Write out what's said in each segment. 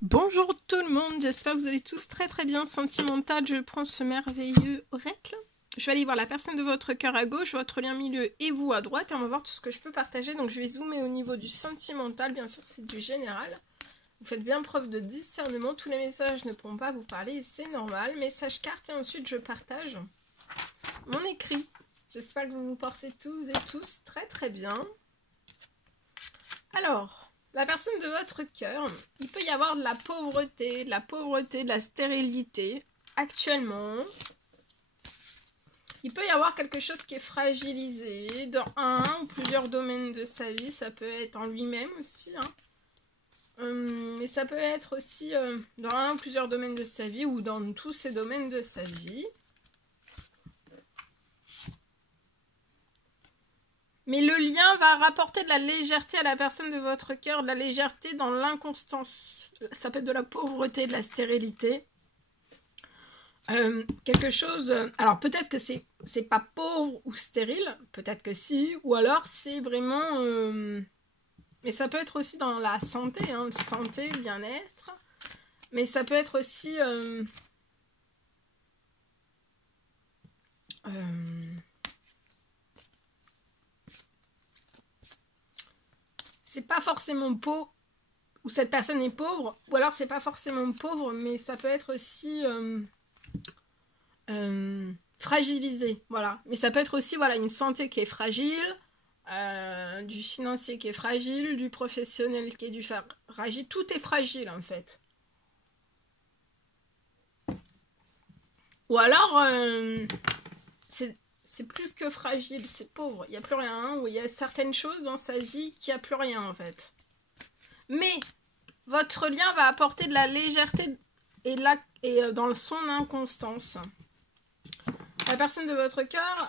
Bonjour tout le monde, j'espère que vous allez tous très bien. Sentimental, je prends ce merveilleux oracle. Je vais aller voir la personne de votre cœur à gauche, votre lien milieu et vous à droite. Et on va voir tout ce que je peux partager. Donc je vais zoomer au niveau du sentimental, bien sûr c'est du général. Vous faites bien preuve de discernement, tous les messages ne pourront pas vous parler et c'est normal. Message carte et ensuite je partage mon écrit. J'espère que vous vous portez tous et tous très bien. Alors... la personne de votre cœur, il peut y avoir de la pauvreté, de la stérilité actuellement. Il peut y avoir quelque chose qui est fragilisé dans un ou plusieurs domaines de sa vie. Ça peut être en lui-même aussi. Mais ça peut être aussi dans un ou plusieurs domaines de sa vie ou dans tous ces domaines de sa vie. Mais le lien va rapporter de la légèreté à la personne de votre cœur, de la légèreté dans l'inconstance. Ça peut être de la pauvreté, de la stérilité. Quelque chose... alors peut-être que c'est pas pauvre ou stérile, peut-être que si, ou alors c'est vraiment... mais ça peut être aussi dans la santé, santé, bien-être. Mais ça peut être aussi... c'est pas forcément pauvre, ou cette personne est pauvre, ou alors c'est pas forcément pauvre, mais ça peut être aussi fragilisé, voilà. Mais ça peut être aussi, voilà, une santé qui est fragile, du financier qui est fragile, du professionnel qui est du fragile, tout est fragile en fait. Ou alors, c'est plus que fragile, c'est pauvre, il n'y a plus rien, ou il y a certaines choses dans sa vie qui a plus rien en fait. Mais votre lien va apporter de la légèreté et dans son inconstance. La personne de votre cœur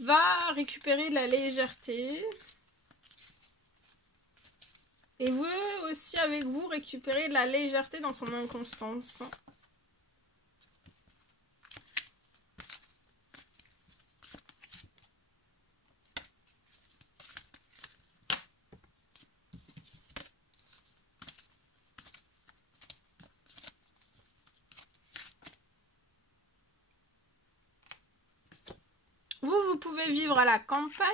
va récupérer de la légèreté. Et vous aussi, avec vous, récupérer de la légèreté dans son inconstance. Vous pouvez vivre à la campagne.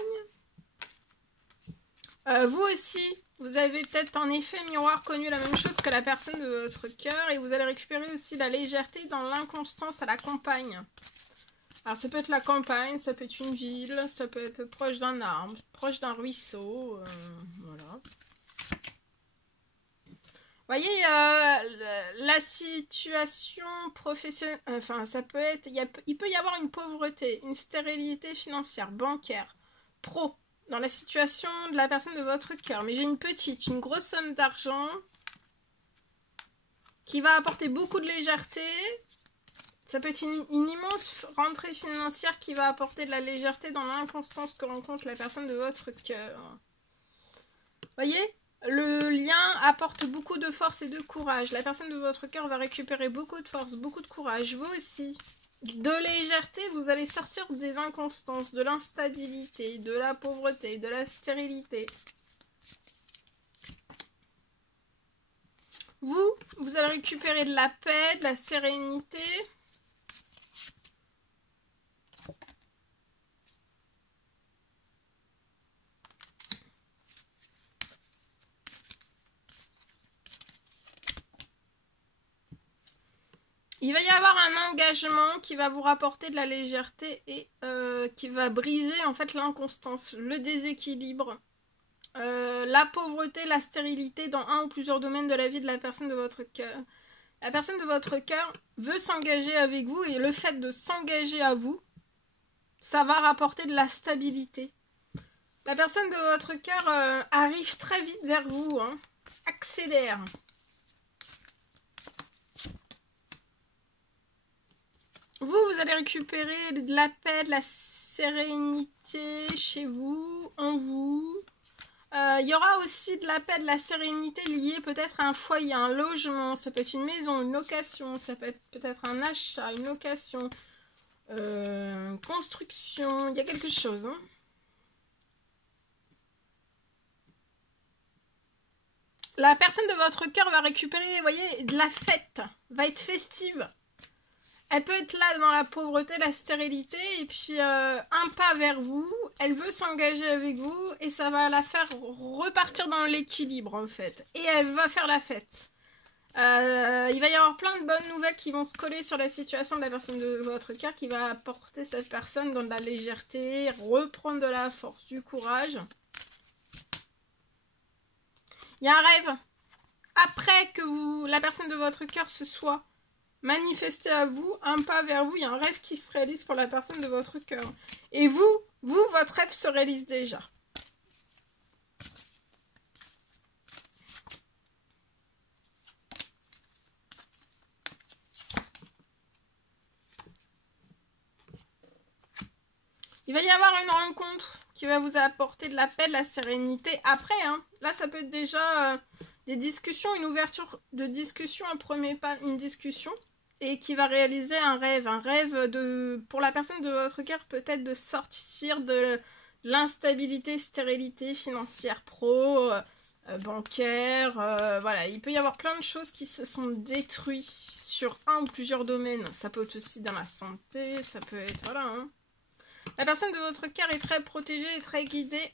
Vous aussi, vous avez peut-être en effet miroir connu la même chose que la personne de votre cœur et vous allez récupérer aussi la légèreté dans l'inconstance à la campagne. Alors ça peut être la campagne, ça peut être une ville, ça peut être proche d'un arbre, proche d'un ruisseau, voilà. Vous voyez, la situation professionnelle, enfin ça peut être, il peut y avoir une pauvreté, une stérilité financière, bancaire, pro, dans la situation de la personne de votre cœur. Mais j'ai une grosse somme d'argent qui va apporter beaucoup de légèreté. Ça peut être une immense rentrée financière qui va apporter de la légèreté dans l'inconstance que rencontre la personne de votre cœur. Vous voyez ? Le lien apporte beaucoup de force et de courage. La personne de votre cœur va récupérer beaucoup de force, beaucoup de courage. Vous aussi. De légèreté, vous allez sortir des inconstances, de l'instabilité, de la pauvreté, de la stérilité. Vous allez récupérer de la paix, de la sérénité. Il va y avoir un engagement qui va vous rapporter de la légèreté et qui va briser en fait l'inconstance, le déséquilibre, la pauvreté, la stérilité dans un ou plusieurs domaines de la vie de la personne de votre cœur. La personne de votre cœur veut s'engager avec vous et le fait de s'engager à vous, ça va rapporter de la stabilité. La personne de votre cœur arrive très vite vers vous, accélère. Vous allez récupérer de la paix, de la sérénité chez vous, en vous. Il y aura aussi de la paix, de la sérénité liée peut-être à un foyer, un logement. Ça peut être une maison, une location. Ça peut être peut-être un achat, une location, construction. Il y a quelque chose. La personne de votre cœur va récupérer, vous voyez, de la fête, va être festive. Elle peut être là dans la pauvreté, la stérilité, et puis un pas vers vous, elle veut s'engager avec vous, et ça va la faire repartir dans l'équilibre, en fait. Et elle va faire la fête. Il va y avoir plein de bonnes nouvelles qui vont se coller sur la situation de la personne de votre cœur, qui va apporter cette personne dans de la légèreté, reprendre de la force, du courage. Il y a un rêve. Après que la personne de votre cœur se soit manifestée à vous, un pas vers vous, il y a un rêve qui se réalise pour la personne de votre cœur. Et vous, votre rêve se réalise déjà. Il va y avoir une rencontre qui va vous apporter de la paix, de la sérénité. Après, hein, là, ça peut être déjà des discussions, une ouverture de discussion, un premier pas, une discussion, et qui va réaliser un rêve pour la personne de votre cœur, peut-être de sortir de l'instabilité, stérilité financière pro, bancaire, voilà. Il peut y avoir plein de choses qui se sont détruites sur un ou plusieurs domaines. Ça peut être aussi dans la santé, ça peut être, voilà, hein. La personne de votre cœur est très protégée et très guidée.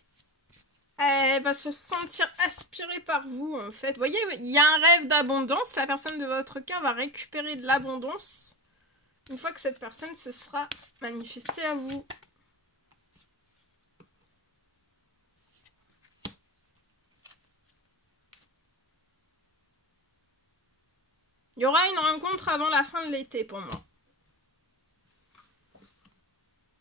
Elle va se sentir aspirée par vous, en fait. Vous voyez, il y a un rêve d'abondance. La personne de votre cœur va récupérer de l'abondance une fois que cette personne se sera manifestée à vous. Il y aura une rencontre avant la fin de l'été pour moi.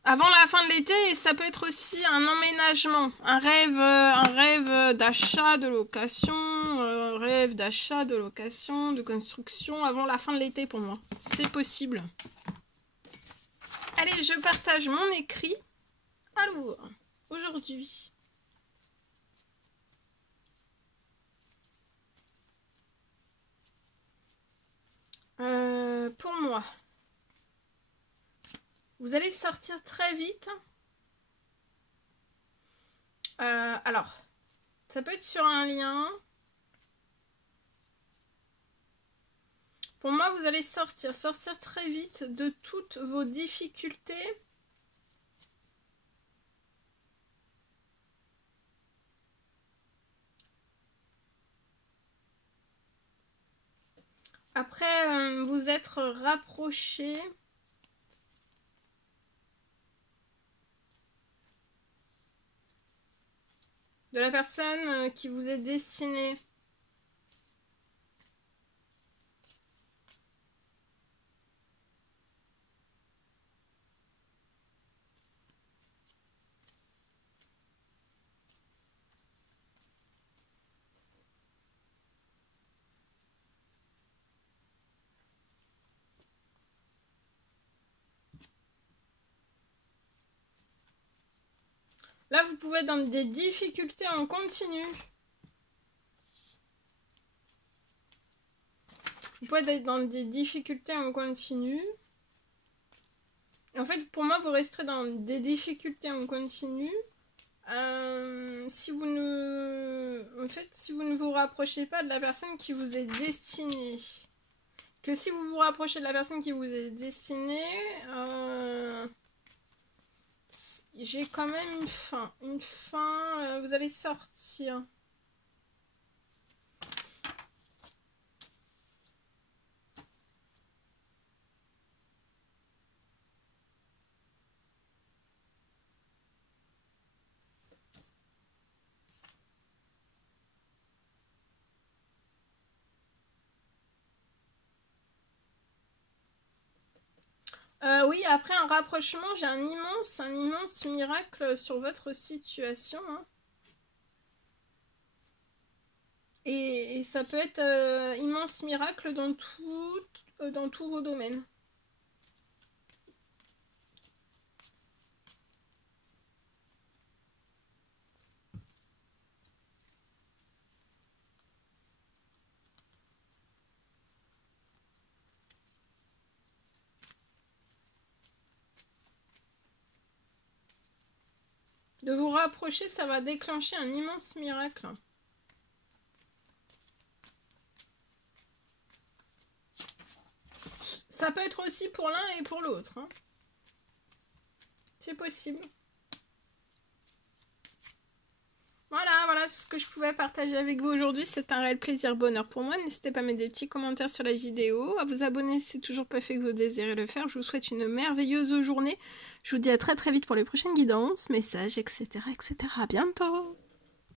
Avant la fin de l'été, ça peut être aussi un emménagement, un rêve d'achat, de location, rêve d'achat, de location, de construction avant la fin de l'été pour moi. C'est possible. Allez, je partage mon écrit. Alors, aujourd'hui. Pour moi. Vous allez sortir très vite. Alors, ça peut être sur un lien. Pour moi, vous allez sortir très vite de toutes vos difficultés. Après, vous être rapproché de la personne qui vous est destinée. Là, vous pouvez être dans des difficultés en continu. Vous pouvez être dans des difficultés en continu. En fait, pour moi, vous resterez dans des difficultés en continu. Si vous ne vous rapprochez pas de la personne qui vous est destinée. Que si vous vous rapprochez de la personne qui vous est destinée, j'ai quand même une fin, vous allez sortir. Oui, après un rapprochement, j'ai un immense miracle sur votre situation. Hein. Et ça peut être immense miracle dans tous vos domaines. De vous rapprocher, ça va déclencher un immense miracle. Ça peut être aussi pour l'un et pour l'autre. Hein. C'est possible. Voilà tout ce que je pouvais partager avec vous aujourd'hui. C'est un réel plaisir, bonheur pour moi. N'hésitez pas à mettre des petits commentaires sur la vidéo, à vous abonner si c'est toujours pas fait que vous désirez le faire. Je vous souhaite une merveilleuse journée. Je vous dis à très très vite pour les prochaines guidances, messages, etc. etc. À bientôt!